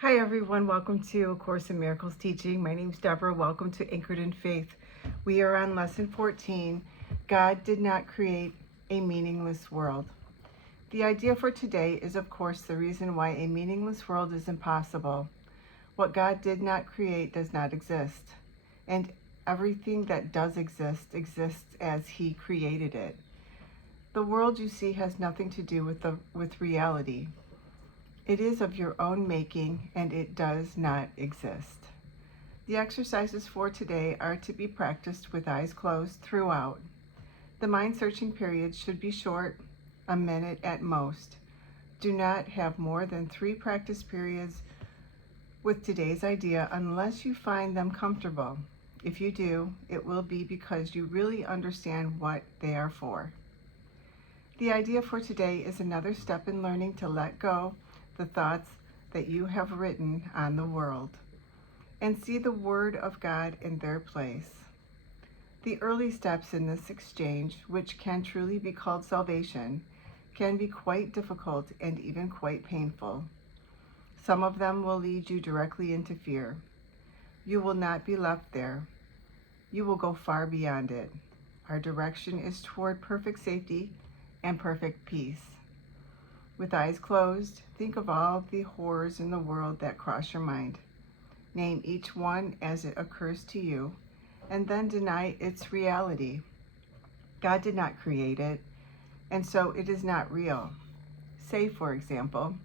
Hi everyone, welcome to A Course in Miracles teaching. My name is Deborah. Welcome to Anchored in Faith. We are on lesson 14. God did not create a meaningless world. The idea for today is, of course, the reason why a meaningless world is impossible. What God did not create does not exist. And everything that does exist exists as He created it. The world you see has nothing to do with reality. It is of your own making, and it does not exist. The exercises for today are to be practiced with eyes closed throughout. The mind-searching periods should be short, a minute at most. Do not have more than 3 practice periods with today's idea unless you find them comfortable. If you do, it will be because you really understand what they are for. The idea for today is another step in learning to let go the thoughts that you have written on the world and see the Word of God in their place. The early steps in this exchange, which can truly be called salvation, can be quite difficult and even quite painful. Some of them will lead you directly into fear. You will not be left there. You will go far beyond it. Our direction is toward perfect safety and perfect peace. With eyes closed, think of all the horrors in the world that cross your mind. Name each one as it occurs to you, and then deny its reality. God did not create it, and so it is not real. Say, for example,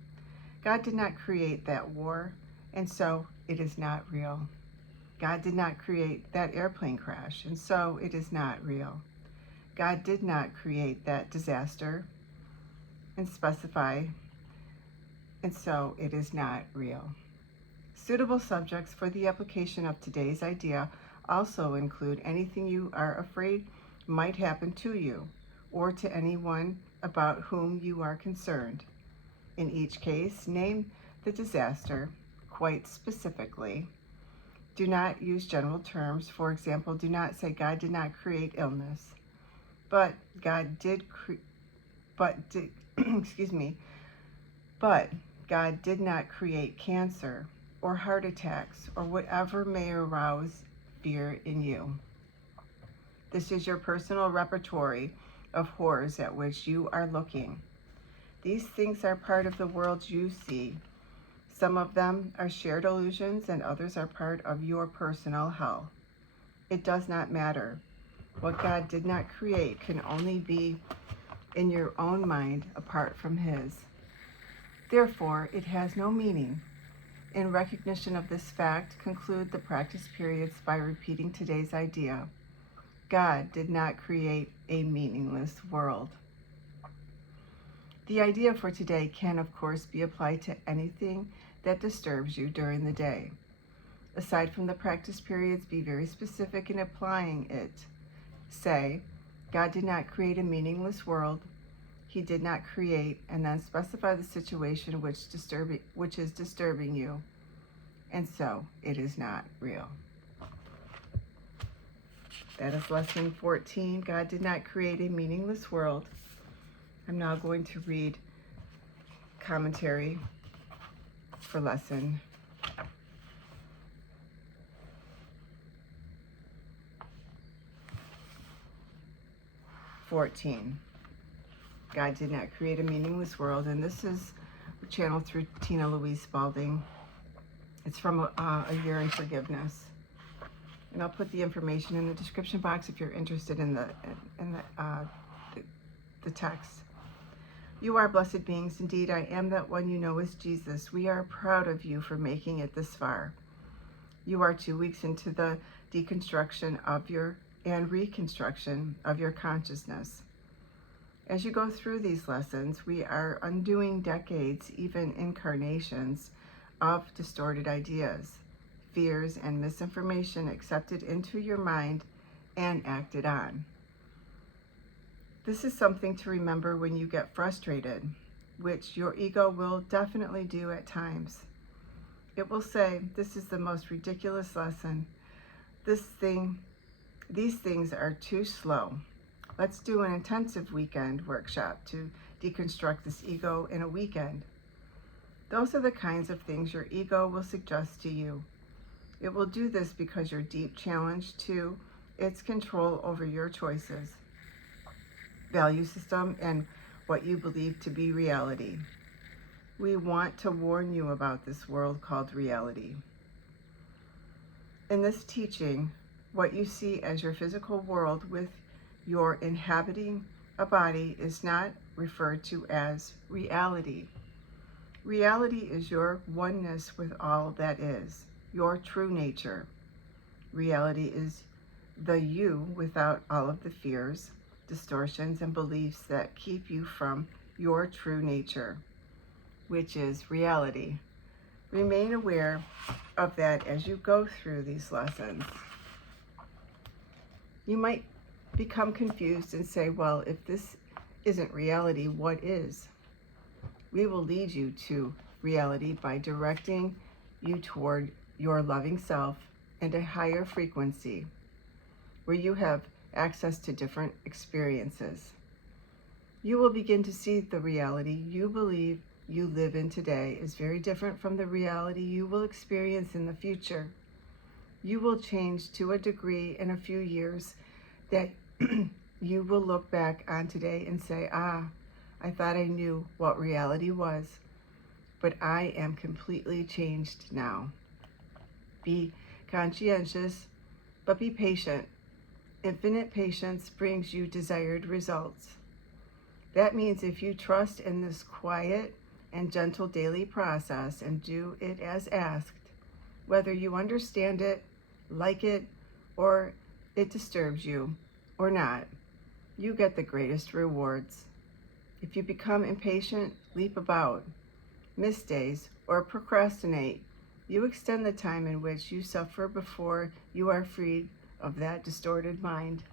God did not create that war, and so it is not real. God did not create that airplane crash, and so it is not real. God did not create that disaster, and specify, and so it is not real. Suitable subjects for the application of today's idea also include anything you are afraid might happen to you or to anyone about whom you are concerned. In each case, name the disaster quite specifically. Do not use general terms. For example, do not say God did not create illness, but God did but God did not create cancer or heart attacks or whatever may arouse fear in you. This is your personal repertoire of horrors at which you are looking. These things are part of the world you see. Some of them are shared illusions and others are part of your personal hell. It does not matter. What God did not create can only be in your own mind apart from His. Therefore, it has no meaning. In recognition of this fact, conclude the practice periods by repeating today's idea. God did not create a meaningless world. The idea for today can, of course, be applied to anything that disturbs you during the day. Aside from the practice periods, be very specific in applying it. Say, God did not create a meaningless world. He did not create, and then specify the situation which is disturbing you, and so it is not real. That is lesson 14. God did not create a meaningless world. I'm now going to read commentary for lesson 14. God did not create a meaningless world, and this is channeled through Tina Louise Spalding. It's from A Year in Forgiveness, and I'll put the information in the description box if you're interested in the text. You are blessed beings. Indeed, I am that one you know as Jesus. We are proud of you for making it this far. You are 2 weeks into the deconstruction of and reconstruction of your consciousness. As you go through these lessons, we are undoing decades, even incarnations, of distorted ideas, fears, and misinformation accepted into your mind and acted on. This is something to remember when you get frustrated, which your ego will definitely do at times. It will say, this is the most ridiculous lesson. These things are too slow. Let's do an intensive weekend workshop to deconstruct this ego in a weekend. Those are the kinds of things your ego will suggest to you. It will do this because you're deep challenged to its control over your choices, value system, and what you believe to be reality. We want to warn you about this world called reality. In this teaching, what you see as your physical world with your inhabiting a body is not referred to as reality. Reality is your oneness with all that is, your true nature. Reality is the you without all of the fears, distortions, and beliefs that keep you from your true nature, which is reality. Remain aware of that as you go through these lessons. You might become confused and say, well, if this isn't reality, what is? We will lead you to reality by directing you toward your loving self and a higher frequency where you have access to different experiences. You will begin to see the reality you believe you live in today is very different from the reality you will experience in the future. You will change to a degree in a few years that you will look back on today and say, I thought I knew what reality was, but I am completely changed now. Be conscientious, but be patient. Infinite patience brings you desired results. That means if you trust in this quiet and gentle daily process and do it as asked, whether you understand it, like it, or it disturbs you or not, you get the greatest rewards. If you become impatient, leap about, miss days, or procrastinate, you extend the time in which you suffer before you are freed of that distorted mind.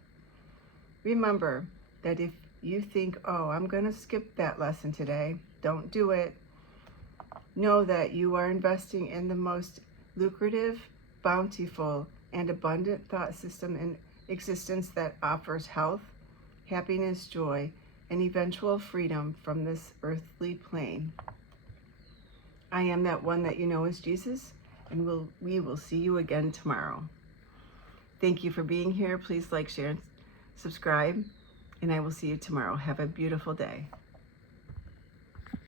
Remember that if you think, I'm going to skip that lesson today, don't do it. Know that you are investing in the most lucrative, bountiful, and abundant thought system in existence that offers health, happiness, joy, and eventual freedom from this earthly plane. I am that one that you know as Jesus, and we will see you again tomorrow. Thank you for being here. Please like, share, and subscribe, and I will see you tomorrow. Have a beautiful day.